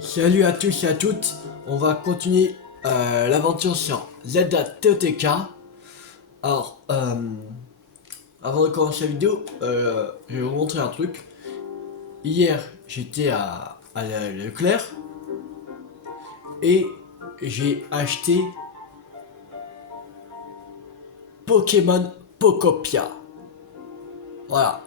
Salut à tous et à toutes, on va continuer l'aventure sur Zelda TOTK. Alors, avant de commencer la vidéo, je vais vous montrer un truc. Hier, j'étais à Leclerc et j'ai acheté Pokémon Pokopia. Voilà,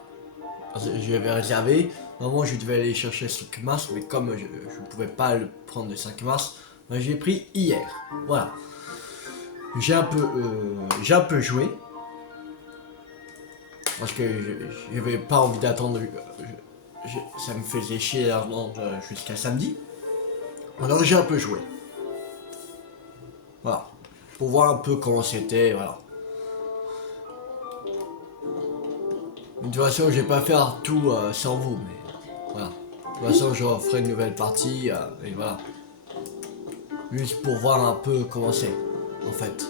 je l'avais réservé. Normalement, je devais aller chercher le 5 mars, mais comme je ne pouvais pas le prendre le 5 mars, ben, je l'ai pris hier. Voilà. J'ai un peu joué parce que j'avais pas envie d'attendre. Ça me faisait chier d'attendre jusqu'à samedi. Alors j'ai un peu joué. Voilà. Pour voir un peu comment c'était. Voilà. De toute façon, je vais pas faire tout sans vous, mais voilà. De toute façon, je referai une nouvelle partie et voilà. Juste pour voir un peu comment c'est, en fait.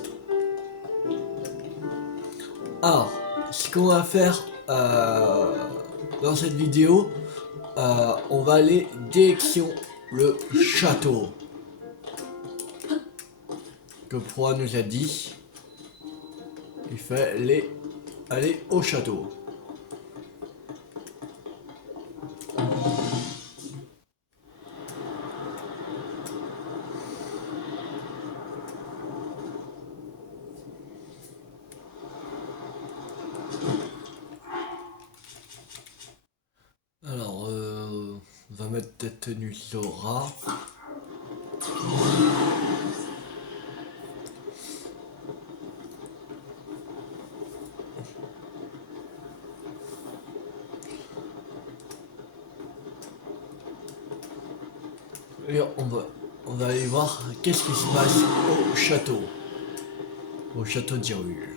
Alors, ce qu'on va faire dans cette vidéo, on va aller direction le château. Que Proa nous a dit. Il fallait aller au château. Alors, on va mettre ta tenue Zora. Et on va aller voir qu'est-ce qui se passe au château. Au château d'Hyrule.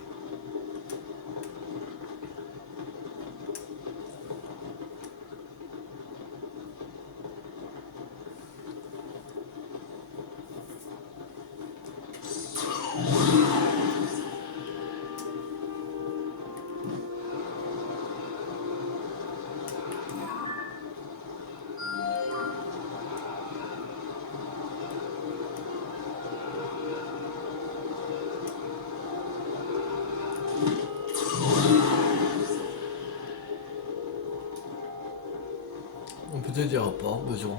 Peut-être il n'y aura pas besoin.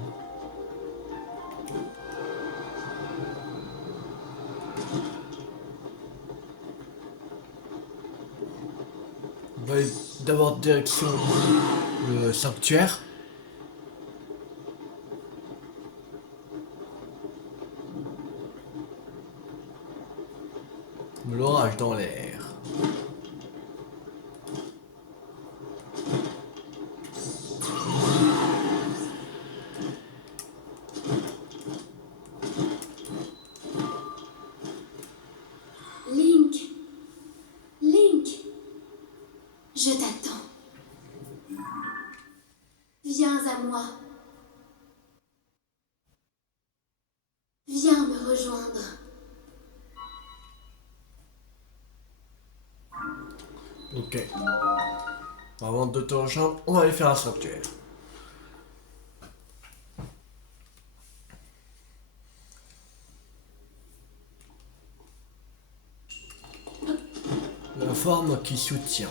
On va aller d'abord direction le sanctuaire. L'orage dans l'air. Link, Link, je t'attends. Viens à moi. Viens me rejoindre. Ok. Avant de te rejoindre, on va aller faire un sanctuaire. La forme qui soutient.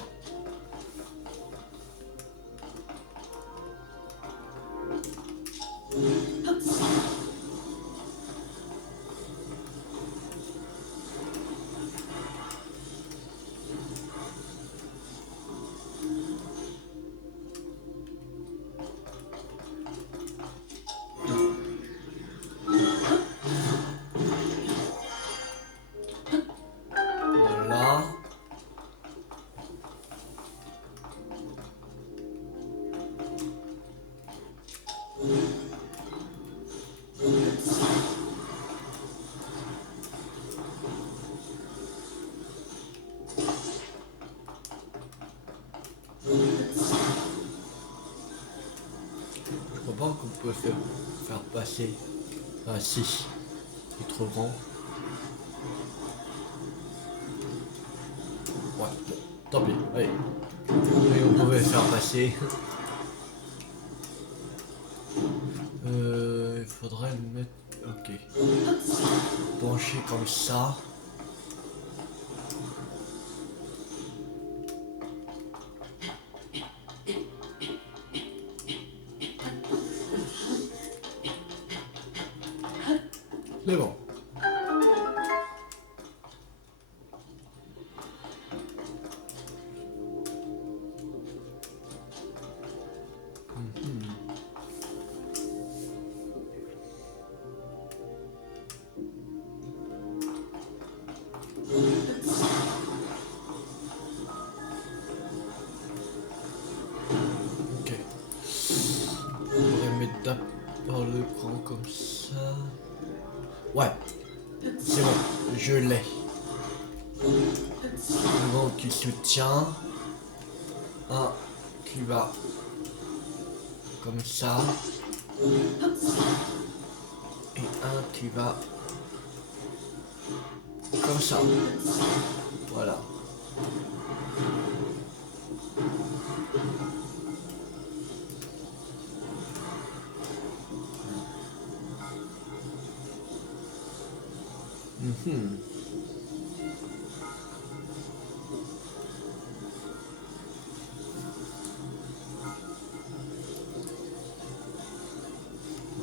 Voilà. Je crois pas qu'on peut faire passer. Ah si, c'est trop grand. Ouais, bon, tant pis, allez. Et on pouvait faire passer. faudrait le mettre... Ok. Pencher comme ça. C'est bon. Ok. On pourrait mettre d'abord le cran comme ça. Ouais. C'est bon. Je l'ai. Le vent qui soutient. Un qui va comme ça. Et un qui va comme ça. Voilà.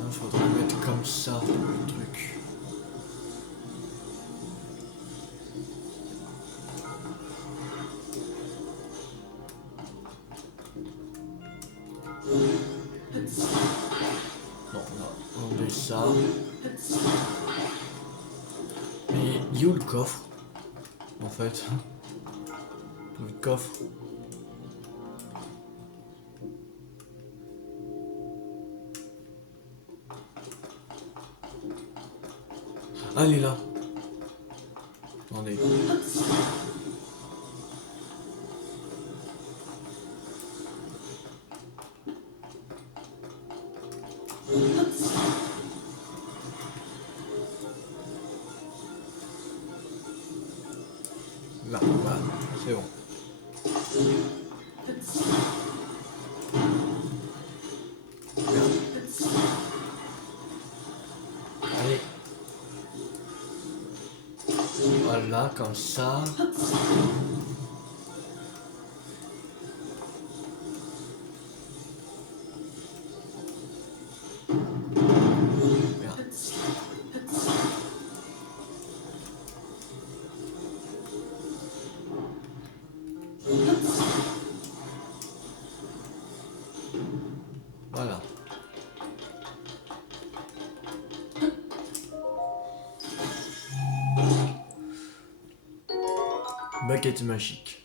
Il faudrait mettre comme ça le truc. Non, on met ça. Mais il est où le coffre en fait? Le coffre. Ah, il est là. Attendez. Là, voilà, c'est bon. Allez. Voilà, comme ça. Merde. Voilà. Baguette magique.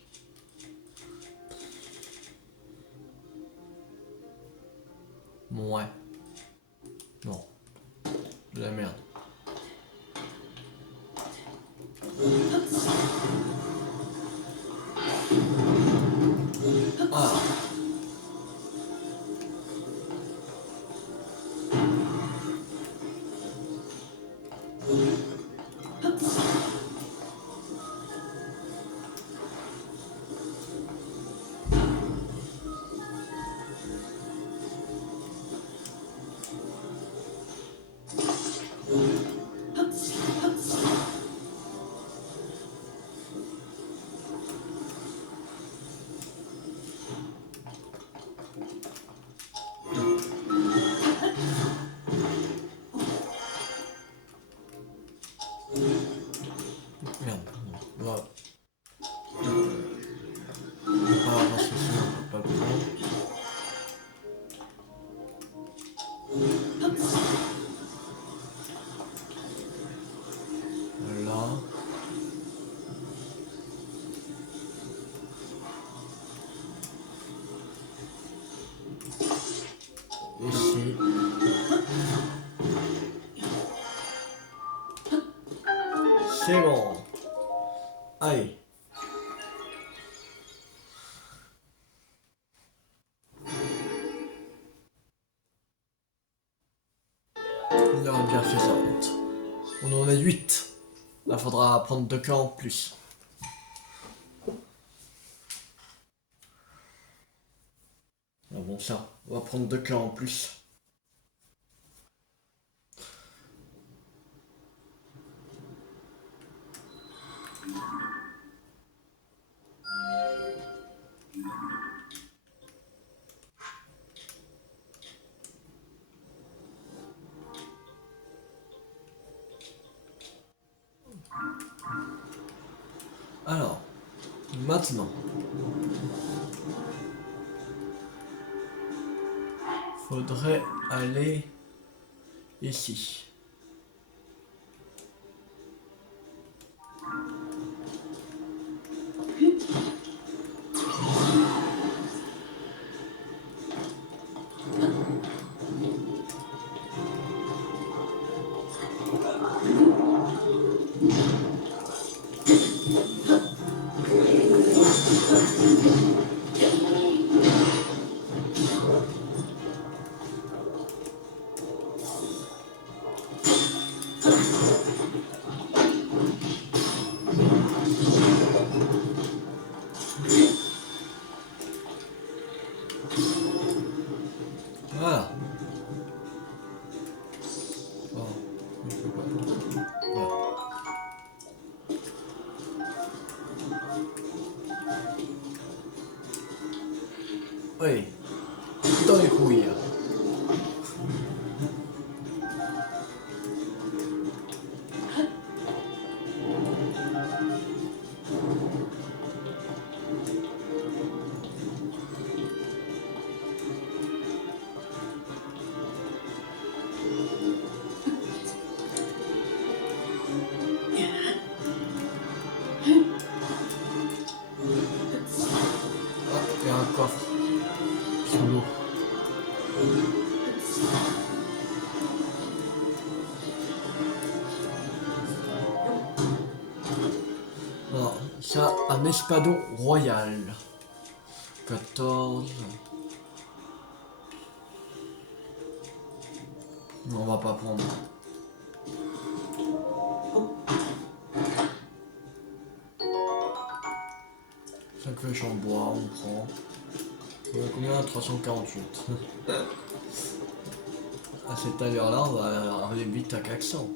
Ouais. Non. De la merde. Ah. Merde. Voilà. On peut pas avancer ça, on peut pas le prendre. Voilà. Ici. C'est bon. Allez. Il aurait bien fait ça. On en a 8. Là, faudra prendre 2 cas en plus. Ah bon, ça. On va prendre 2 cas en plus. Alors, maintenant. Faudrait aller ici. Voilà. Oh, je peux pas. Voilà. Oui. Dans les couilles. Ah, il y a un coffre. Sous l'eau. Alors, ça, un espadon royal. 14. Non, on va pas prendre. 5 flèches en bois, on prend. On a combien? 348. À cette allure-là, on va arriver vite à 400.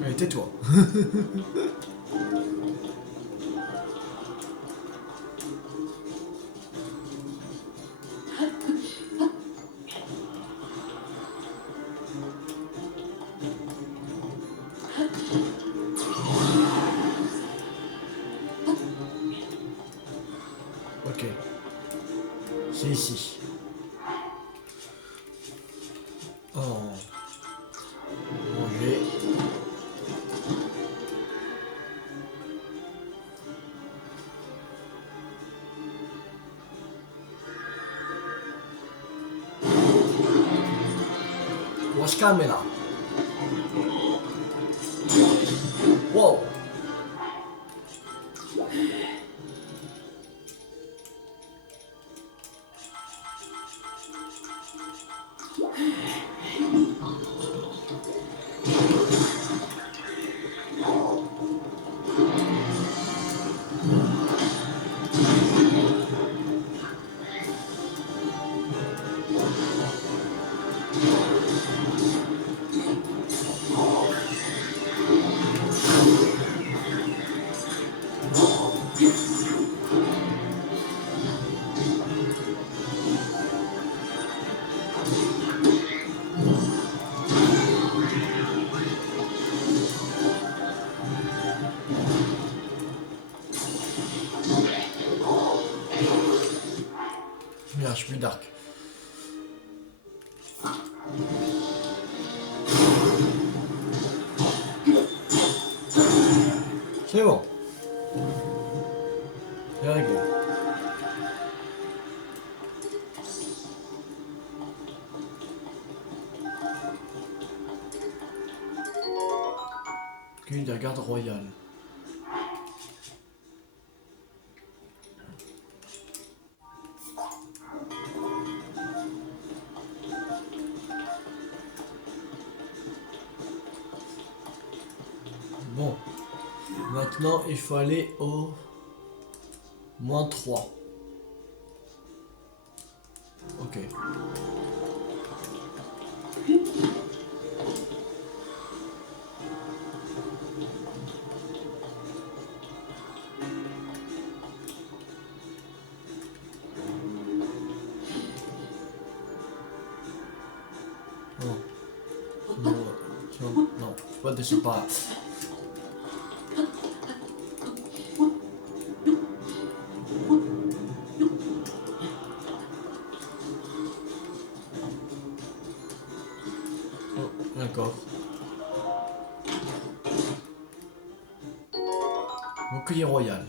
Allez, tais-toi. Ok. C'est ici. Oh. Manger. On va se calmer là. Wow. Merde, je suis plus dark. C'est bon. C'est réglé. Cueille de la garde royale. Maintenant, il faut aller au -3. Ok. Non. Non, non, je peux pas descendre par là. Oh, d'accord. Bouclier royal.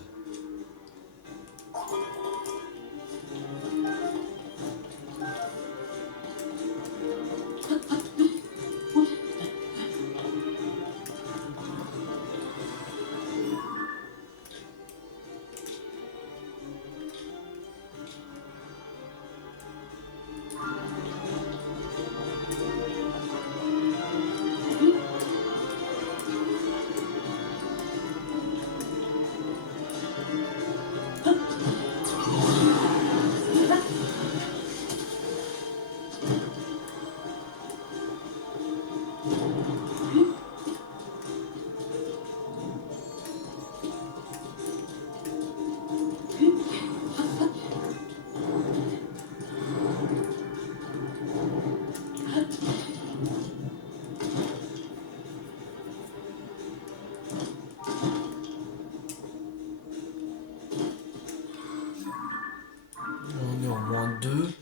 On est au -2.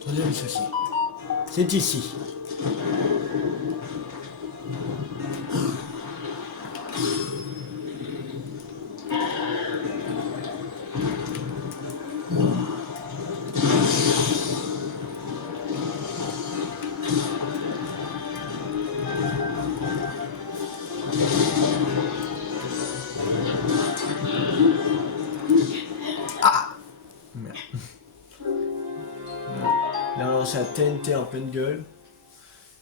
Troisième souci. C'est ici. Merde. Il a lancé la TNT en pleine gueule.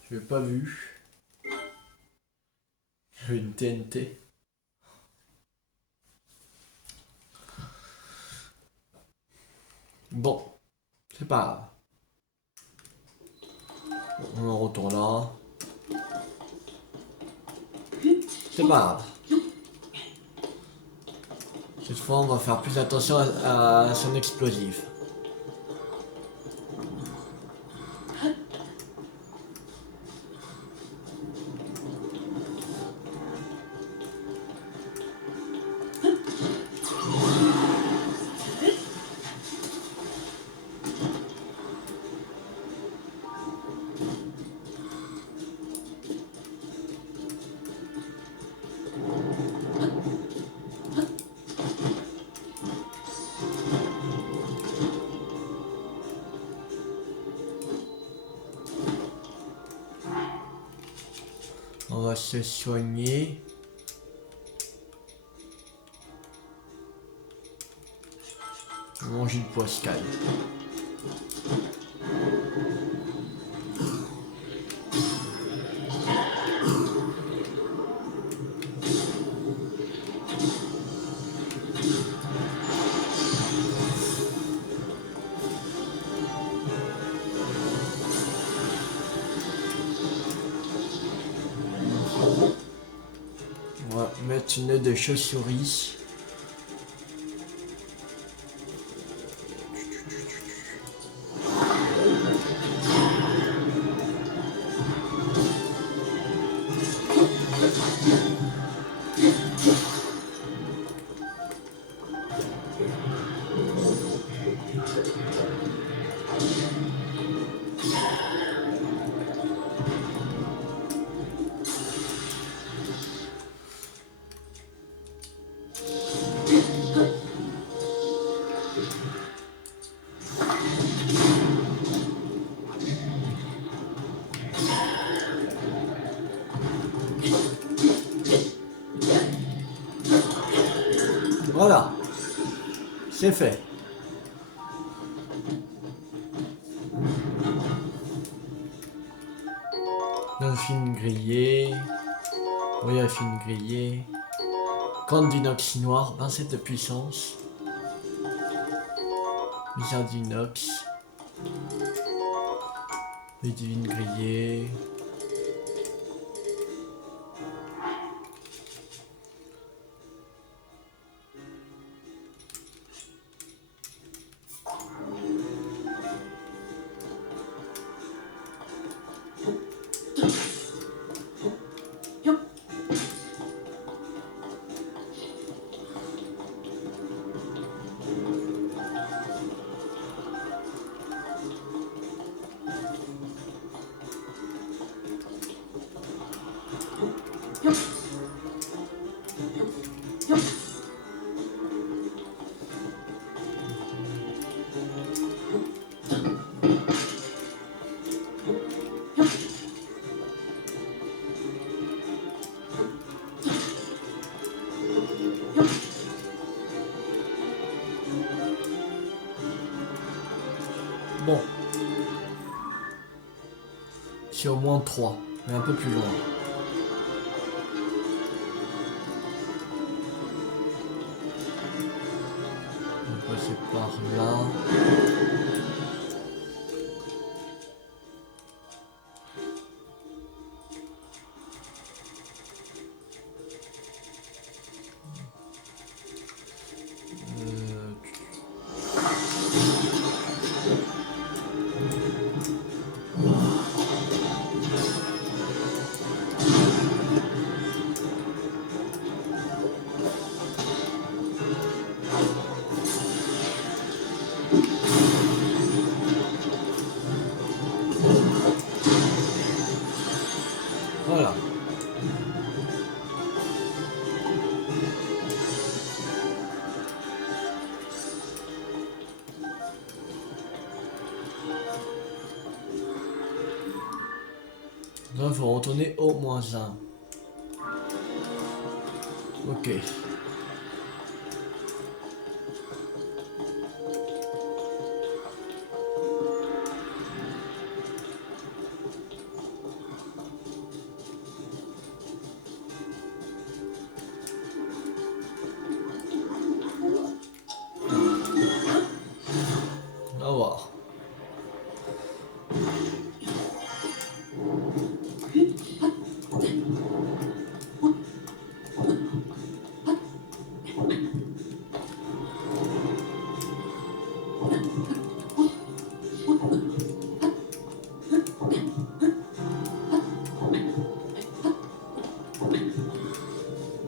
Je l'ai pas vu. J'ai une TNT. Bon, c'est pas grave. On en retourne là. C'est pas grave. Cette fois, on va faire plus attention à son explosif. On va se soigner. Manger une poiscaille. On va mettre une aide de chauve-souris. C'est fait. Un film grillé. Oui, un film grillé. Corne d'inox noir, 27 de puissance. Misère d'inox. Ludivine grillée. Bon. C'est au moins 3, mais un peu plus loin. On va passer par là. Voilà. Donc il faut retourner au -1. Ok. Au revoir.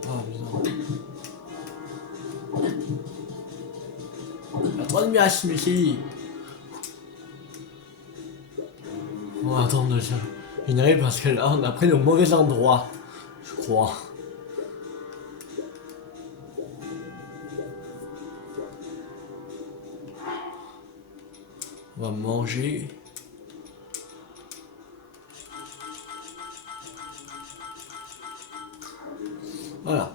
Ah putain. Il y a trop de miasmes ici. Bon, attends, je j'énerve parce que là, on a pris le mauvais endroit. Je crois. On va manger. Voilà.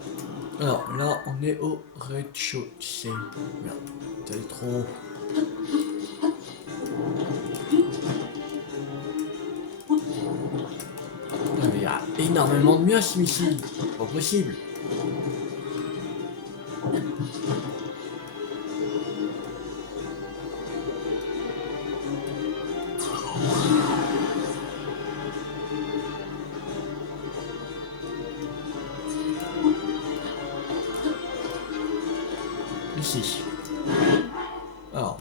Alors là, on est au rez-de-chaussée. Merde, c'est trop. Ah, mais il y a énormément de miasmes ici. C'est pas possible. Ici. Alors.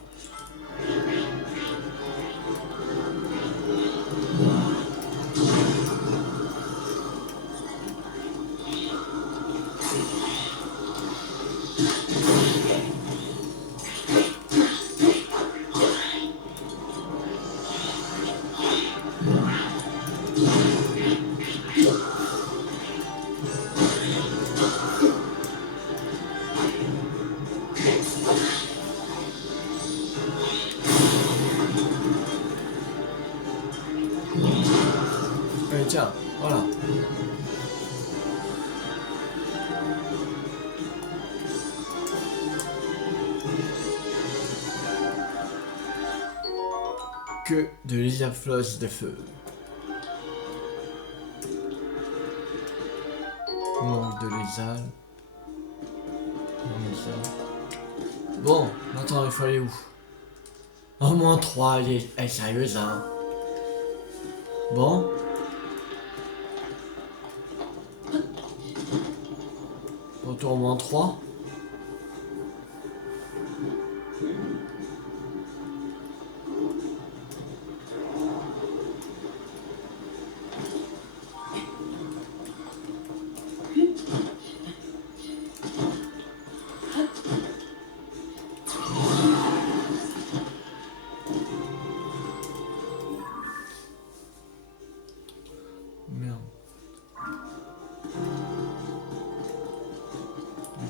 Allez, tiens, voilà. que de l'échafaudage de feu. Manque de lézard. Bon, maintenant il faut aller où? Au moins 3, elle est sérieuse hein. Bon. Retour au moins 3.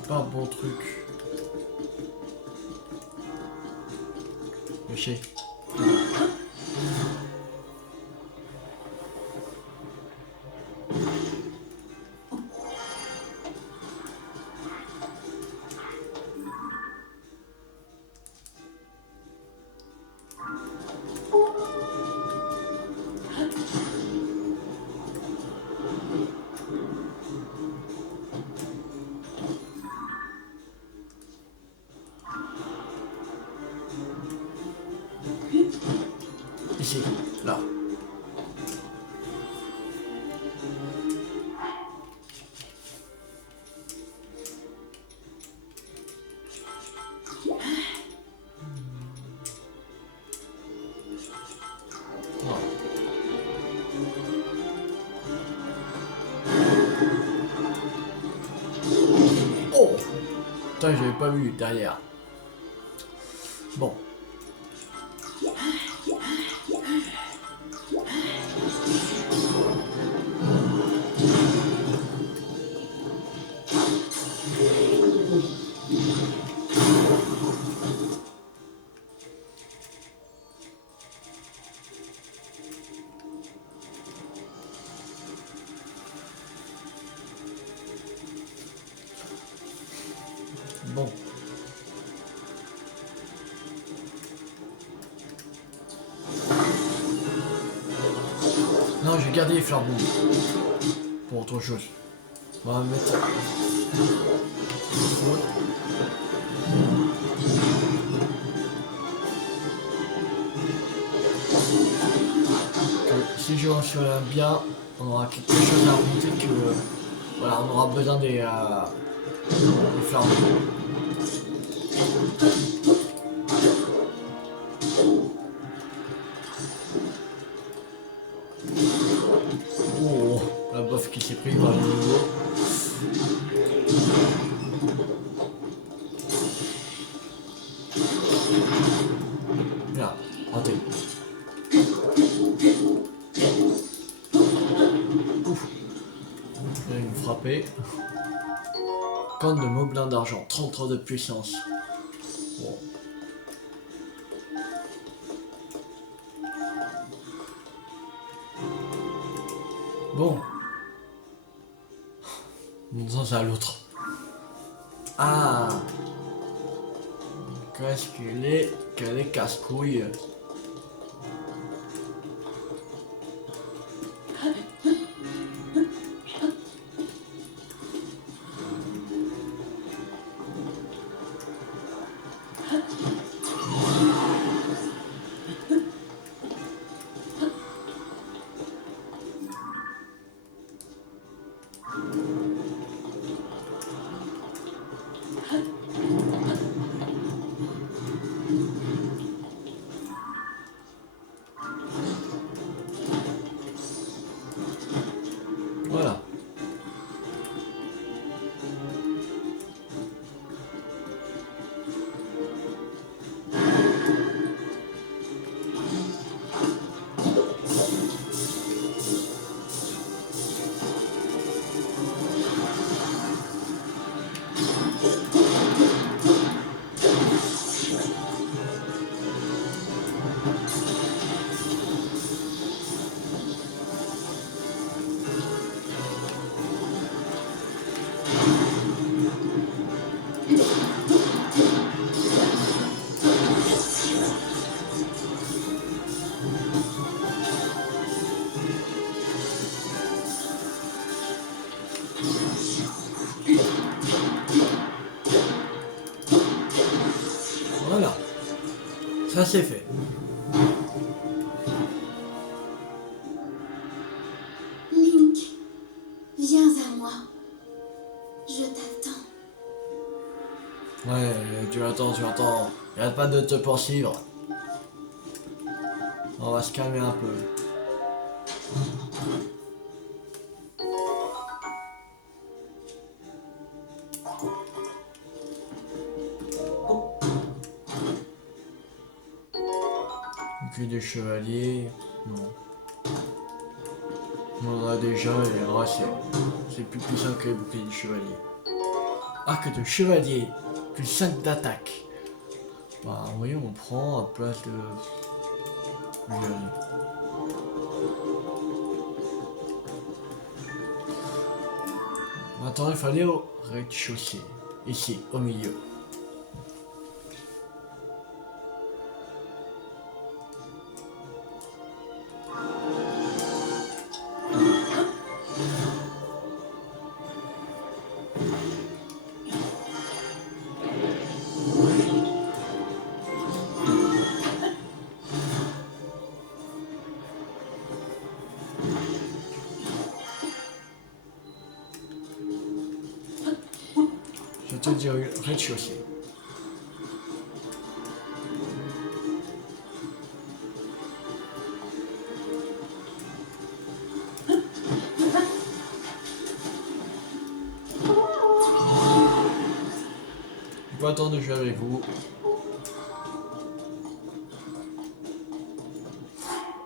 Pas un bon truc. Méché. Ici, là. Oh! Putain, j'avais pas vu derrière. Bon. Bon. Non, je vais garder les flambeaux pour autre chose. On va mettre ça. Si je reçois bien, on aura quelque chose à remonter que voilà, on aura besoin des flambeaux. Oh, la bof qui s'est pris par le niveau. Bien, raté. Ouf. Il vient me frapper. Corne de moblin d'argent, 33 de puissance. Bon. Bon. Mon sens à l'autre. Ah. Qu'est-ce qu'elle est casse-couille. Voilà. Voilà. Ça c'est fait. Link, viens à moi. Je t'attends. Ouais, tu attends, tu attends. Arrête pas de te poursuivre. On va se calmer un peu. Bouclier des chevaliers. Non. On en a déjà et ouais, c'est plus puissant que les boucliers du chevalier. Arc de chevalier, plus 5 d'attaque. Bah oui, on prend à place de... Maintenant il fallait au rez-de-chaussée. Ici, au milieu. Je te dis rez-de-chaussée. Pas le temps de jouer avec vous.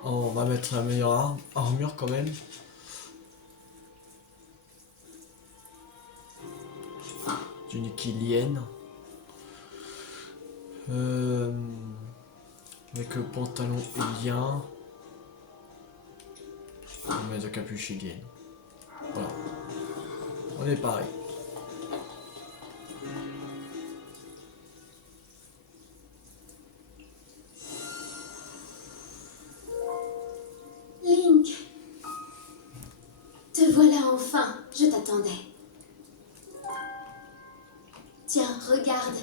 On va mettre la meilleure armure quand même. D'une Kylienne. Avec le pantalon Ilien. On va mettre la capuche Ilienne. Voilà. On est pareil. Link, te voilà enfin. Je t'attendais. Tiens, regarde.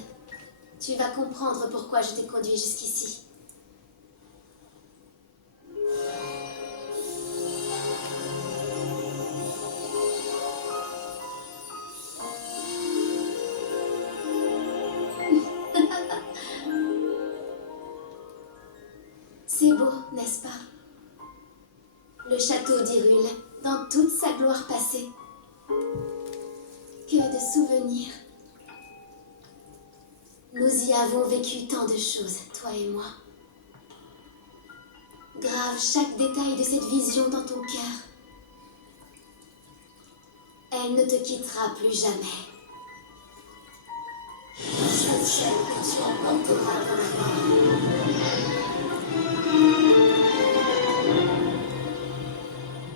Tu vas comprendre pourquoi je t'ai conduit jusqu'ici. C'est beau, n'est-ce pas? Le château d'Hyrule, dans toute sa gloire passée. Que de souvenirs. Nous y avons vécu tant de choses, toi et moi. Grave chaque détail de cette vision dans ton cœur. Elle ne te quittera plus jamais. Sauf celle que tu emporteras dans la mort.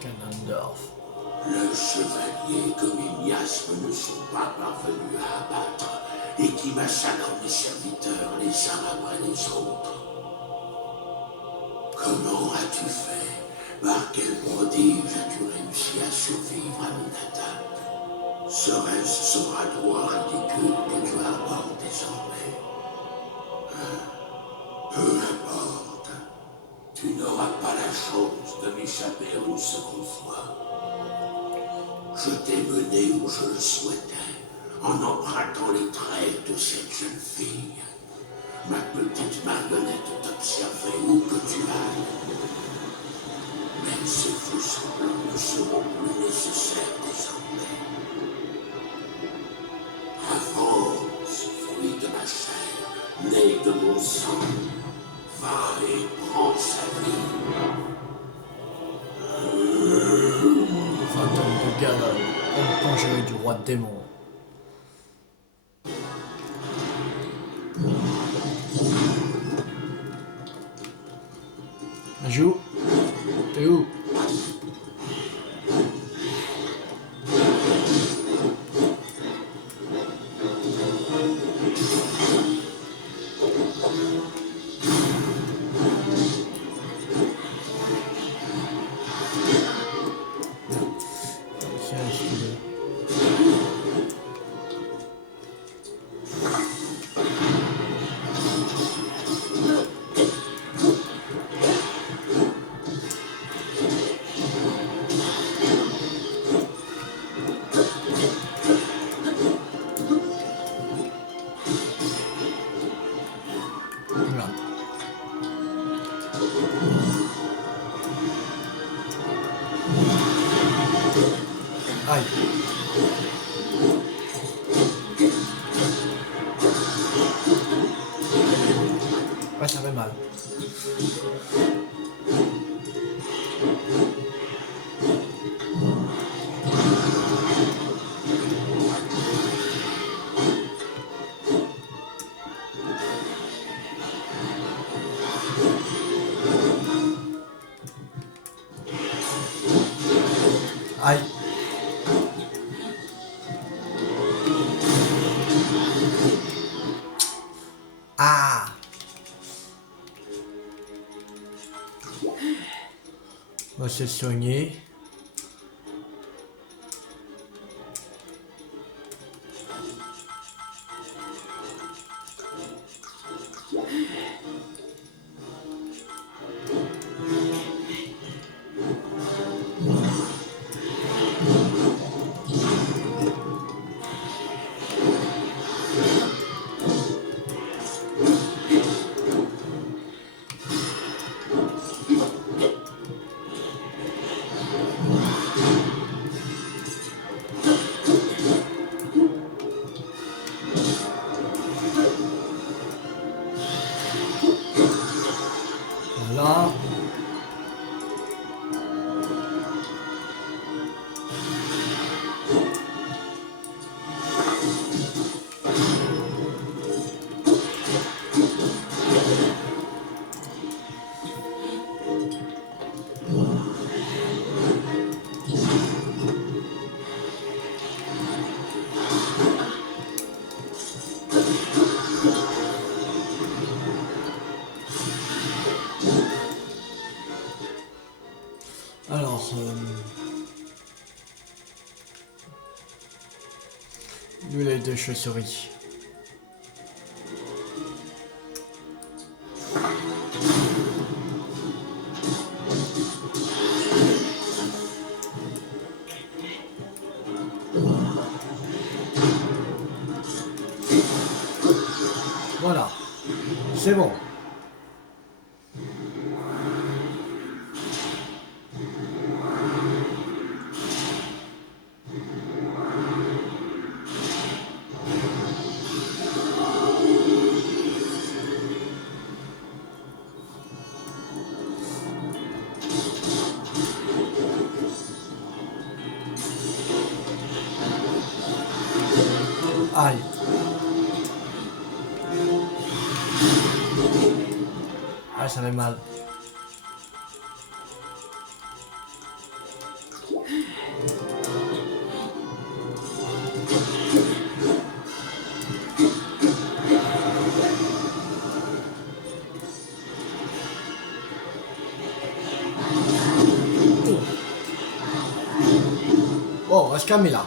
Ganondorf. Le chevalier que mes miasmes ne sont pas parvenus à abattre et qui massacre mes serviteurs les uns après les autres. Comment as-tu fait? Par quel prodige as-tu réussi à survivre à mon attaque? Serait-ce ce bras droit ridicule que tu arbores désormais? Peu importe. Tu n'auras pas la chance de m'échapper une seconde fois. Je t'ai mené où je le souhaitais, en empruntant les traits de cette jeune fille. Ma petite marionnette t'observait où que tu ailles. Mais ces faux semblants ne seront plus nécessaires désormais. Avance, fruit de ma chair, né de mon sang. Va et prends sa vie. Fantôme de Ganon, homme conjuré du roi démon. Joue. T'es où? Ouais, ça fait mal. Aïe. Ah. On va se soigner. Voilà. Alors, l'huile de chauve-souris. Voilà, c'est bon. Aïe. Ah, ça fait mal. Bon, on va se calmer là.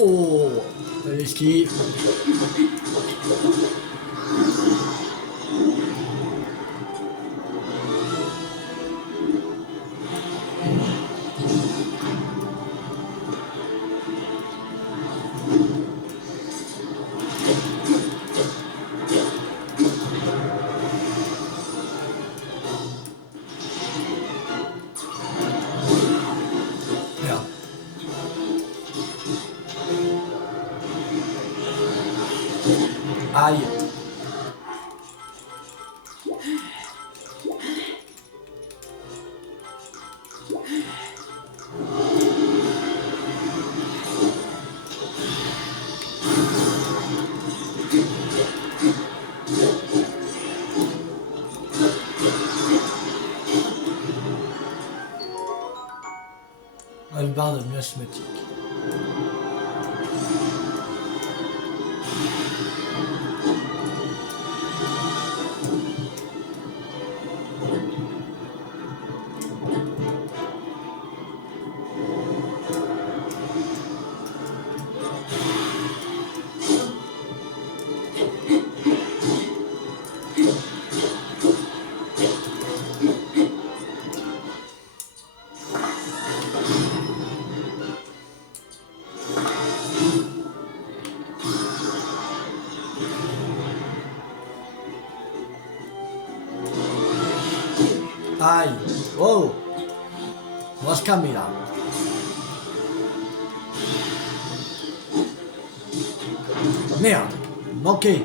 Oh, l'esquive. Merde. Aïe. Une barre de miasmatique. Aïe. Oh. On va se calmer là. Merde. Manqué.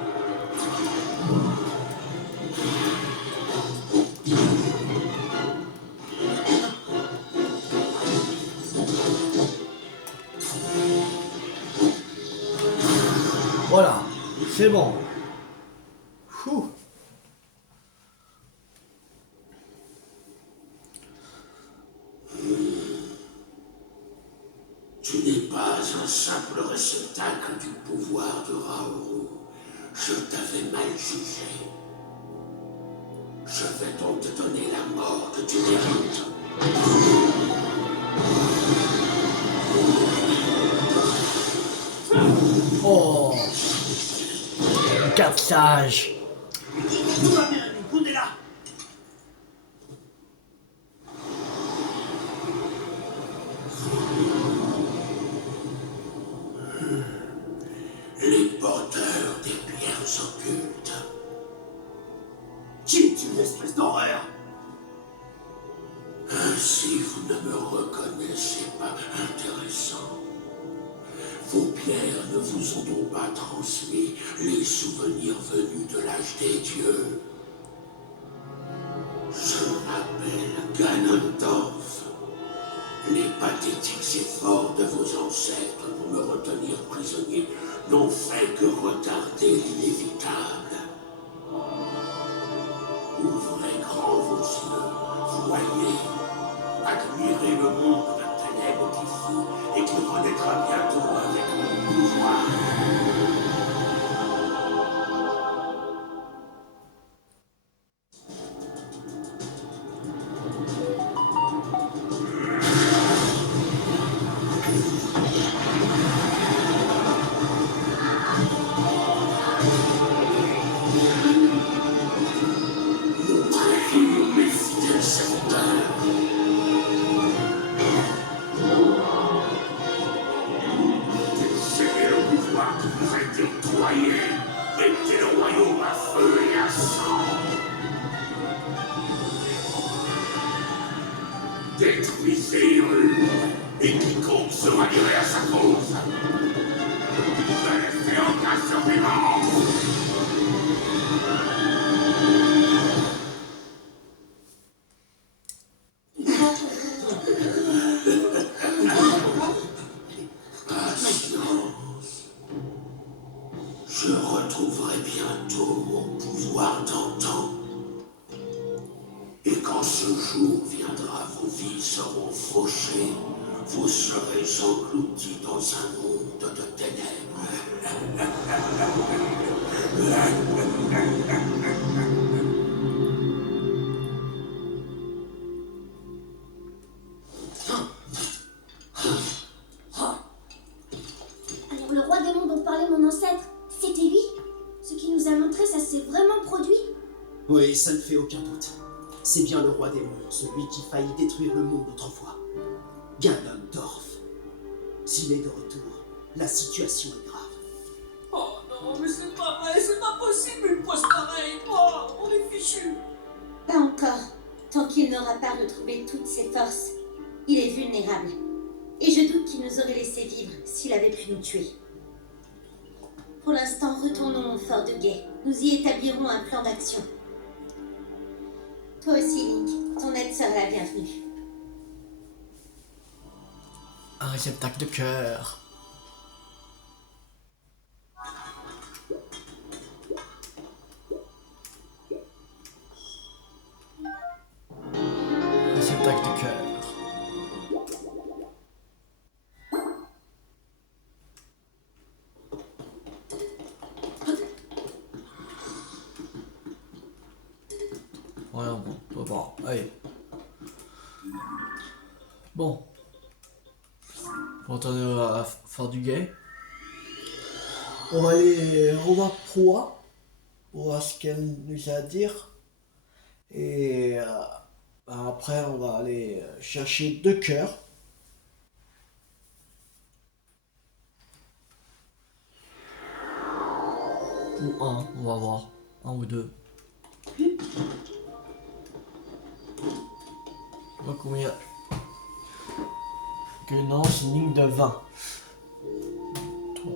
Voilà. C'est bon. Ouh. Tu n'es pas un simple réceptacle du pouvoir de Raoult. Je t'avais mal jugé. Je vais donc te donner la mort que tu mérites. Oh. Captage. Tout va bien, nous, on est là. Les porteurs des pierres occultes. Qui est une espèce d'horreur? Ainsi, vous ne me reconnaissez pas. Intéressant. Vos pierres ne vous ont donc pas transmis les souvenirs venus de l'âge des dieux. Je m'appelle Ganondorf. Les pathétiques efforts de vos ancêtres pour me retenir prisonnier n'ont fait que retarder l'inévitable. Ouvrez grand vos yeux, voyez, admirez le monde de ténèbres qui fut et qui renaîtra bientôt avec mon pouvoir. Montrez-vous mes fidèles serviteurs. Décédez le pouvoir qui vous a été octroyé. Mettez le royaume à feu et à sang. Détruisez Hyrule, et quiconque se rallierait à sa cause. Ne laissez aucun survivant. Patience. Je retrouverai bientôt mon pouvoir d'antan. Et quand ce jour viendra, vos vies seront fauchées. Vous serez engloutis dans un monde de ténèbres. Alors le roi démon dont parlait mon ancêtre, c'était lui? Ce qu'il nous a montré, ça s'est vraiment produit? Oui, ça ne fait aucun doute. C'est bien le roi démon, celui qui faillit détruire le monde autrefois. Ganondorf. S'il est de retour, la situation est grave. Oh non, mais c'est pas vrai, c'est pas possible une poisse pareille. Oh, on est fichu. Pas encore. Tant qu'il n'aura pas retrouvé toutes ses forces, il est vulnérable. Et je doute qu'il nous aurait laissé vivre s'il avait pu nous tuer. Pour l'instant, retournons au fort de Guet. Nous y établirons un plan d'action. Toi aussi, Link, ton aide sera la bienvenue. Un réceptacle de cœur. Réceptacle de cœur. Voilà, bon, on va voir. Allez. Bon. On va retourner à Fort du Guet. On va aller revoir Proa pour voir ce qu'elle nous a à dire. Et après, on va aller chercher 2 cœurs. Ou un, on va voir. Un ou 2. On voit combien. Que non, c'est une ligne de 20. 3,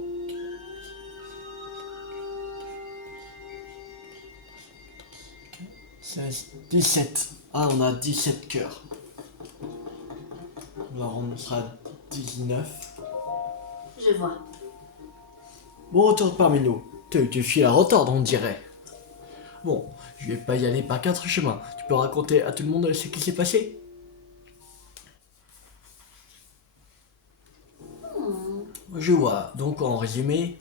16, 17. Ah, on a 17 cœurs. Alors on sera 19. Je vois. Bon retour parmi nous. Tu files à retordre, on dirait. Bon, je vais pas y aller par 4 chemins. Tu peux raconter à tout le monde ce qui s'est passé? Je vois. Donc en résumé,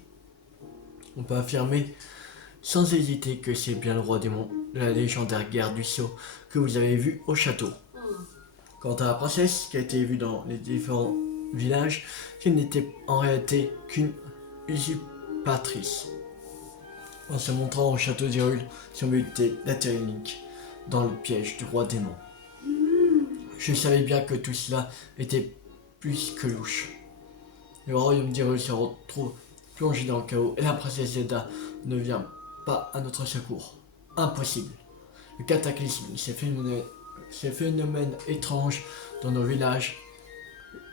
on peut affirmer sans hésiter que c'est bien le roi démon de la légendaire guerre du sceau que vous avez vu au château. Quant à la princesse qui a été vue dans les différents villages, ce n'était en réalité qu'une usurpatrice. En se montrant au château d'Hyrule, son but était d'attirer Link dans le piège du roi démon. Je savais bien que tout cela était plus que louche. Le royaume d'Hyrule se retrouve plongé dans le chaos et la princesse Zelda ne vient pas à notre secours. Impossible. Le cataclysme, ces phénomènes étranges dans nos villages,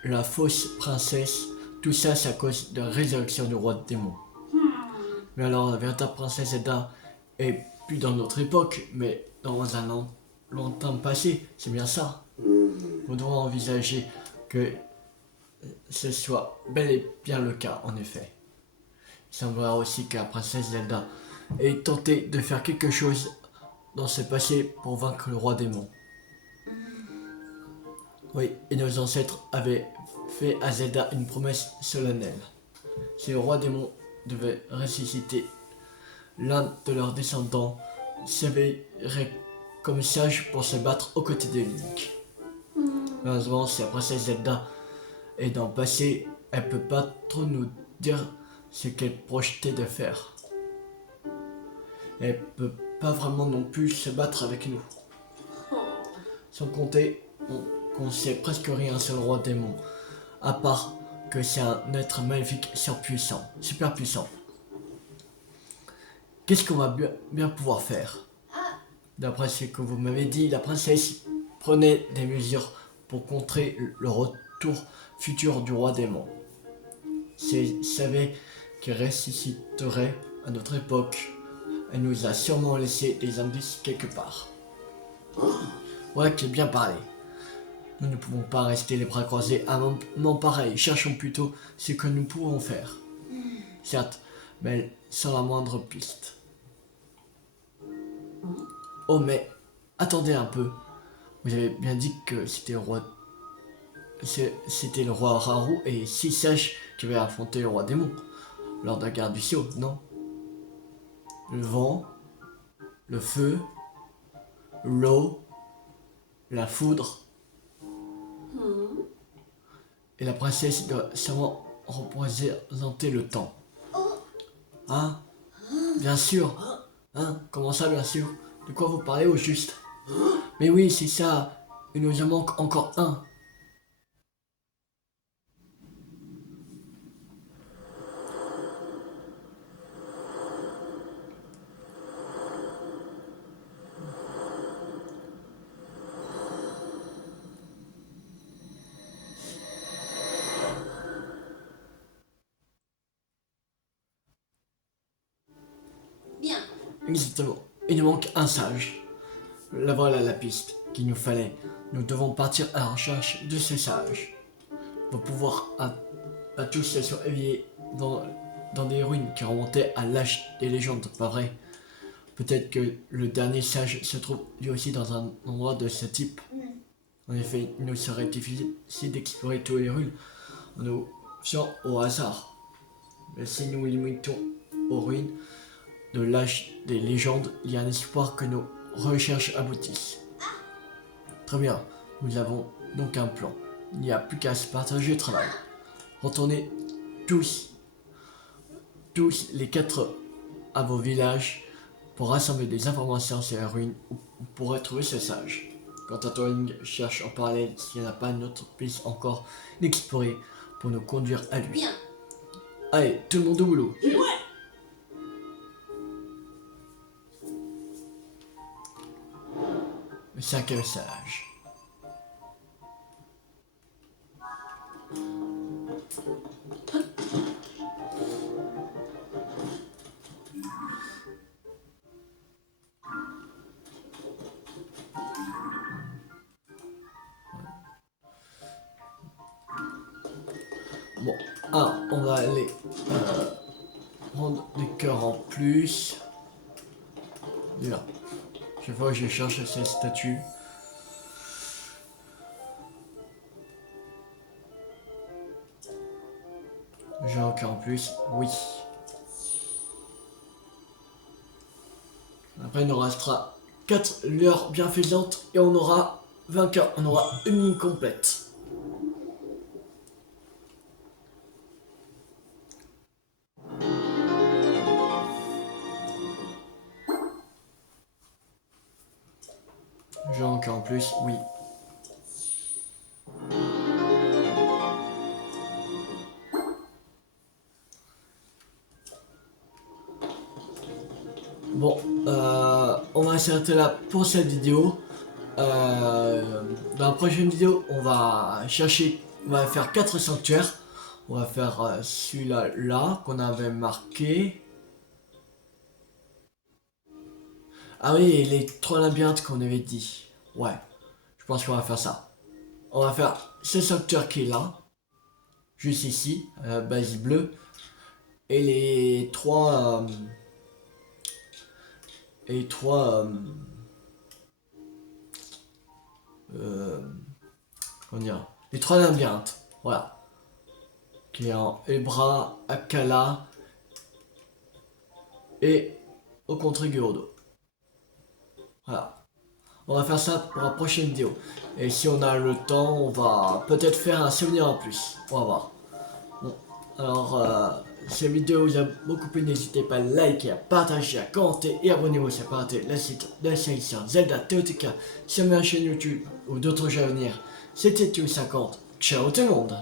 la fausse princesse, tout ça c'est à cause de la résurrection du roi démon. Mais alors la véritable princesse Zelda est plus dans notre époque, mais dans un lointain passé, c'est bien ça. Nous devons envisager que ce soit bel et bien le cas, en effet. Il semblerait aussi que la princesse Zelda ait tenté de faire quelque chose dans ce passé pour vaincre le roi démon. Oui, et nos ancêtres avaient fait à Zelda une promesse solennelle. Si le roi démon devait ressusciter l'un de leurs descendants, s'avérerait comme sage pour se battre aux côtés de Link. Malheureusement, si la princesse Zelda est dans le passé, elle peut pas trop nous dire ce qu'elle projetait de faire. Elle peut pas vraiment non plus se battre avec nous. Sans compter qu'on sait presque rien sur le roi démon, à part que c'est un être maléfique surpuissant, super puissant. Qu'est-ce qu'on va bien pouvoir faire? D'après ce que vous m'avez dit, la princesse prenait des mesures pour contrer le retour futur du roi démon. Si elle savait qu'il ressusciterait à notre époque, elle nous a sûrement laissé des indices quelque part. Ouais, qui est bien parlé. Nous ne pouvons pas rester les bras croisés à un moment pareil. Cherchons plutôt ce que nous pouvons faire. Certes, mais sans la moindre piste. Oh mais, attendez un peu. Vous avez bien dit que c'était le roi Raoult et 6 sages qui avaient affronté le roi démon lors de la guerre du sceau, non? Le vent, le feu, l'eau, la foudre. Et la princesse doit sûrement représenter le temps. Hein? Bien sûr. Hein? Comment ça, bien sûr? De quoi vous parlez au juste? Mais oui, c'est ça. Il nous en manque encore un. Bien. Exactement. Il nous manque un sage. La voilà la piste qu'il nous fallait. Nous devons partir à la recherche de ce sage. Pour pouvoir à tous se sont éveillés dans des ruines qui remontaient à l'âge des légendes, pas vrai? Peut-être que le dernier sage se trouve lui aussi dans un endroit de ce type. En effet, il nous serait difficile d'explorer tous les ruines en nous fiant au hasard. Mais si nous limitons aux ruines de l'âge des légendes, il y a un espoir que nos recherches aboutissent. Très bien, nous avons donc un plan. Il n'y a plus qu'à se partager le travail. Retournez tous les 4 à vos villages pour rassembler des informations sur la ruine où vous pourrez trouver ce sage. Quant à toi, Link, cherche en parallèle s'il n'y en a pas une autre piste encore inexplorée pour nous conduire à lui. Bien. Allez, tout le monde au boulot. Le 5e sage. Alors, on va aller prendre des cœurs en plus. Là. Chaque fois que je cherche cette statue. J'ai un cœur en plus, oui. Après, il nous restera 4 lueurs bienfaisantes et on aura vainqueur. On aura une ligne complète. J'ai un cœur en plus, oui. Bon, on va s'arrêter là pour cette vidéo. Dans la prochaine vidéo, on va faire 4 sanctuaires. On va faire celui-là là qu'on avait marqué. Ah oui, et les 3 labyrinthes qu'on avait dit. Ouais, je pense qu'on va faire ça. On va faire ce sanctuaire qui est là, juste ici, base bleue, et les 3 comment dire, les 3 labyrinthes, voilà, qui est en Ebra, Akala et au contre Gyrodo. Voilà, on va faire ça pour la prochaine vidéo. Et si on a le temps, on va peut-être faire un souvenir en plus. On va voir. Bon, alors, cette vidéo vous a beaucoup plu, n'hésitez pas à liker, à partager, à commenter et abonnez-vous si vous n'avez pas raté la suite de la série sur Zelda TOTK sur ma chaîne YouTube ou d'autres jeux à venir. C'était Théo50. Ciao tout le monde!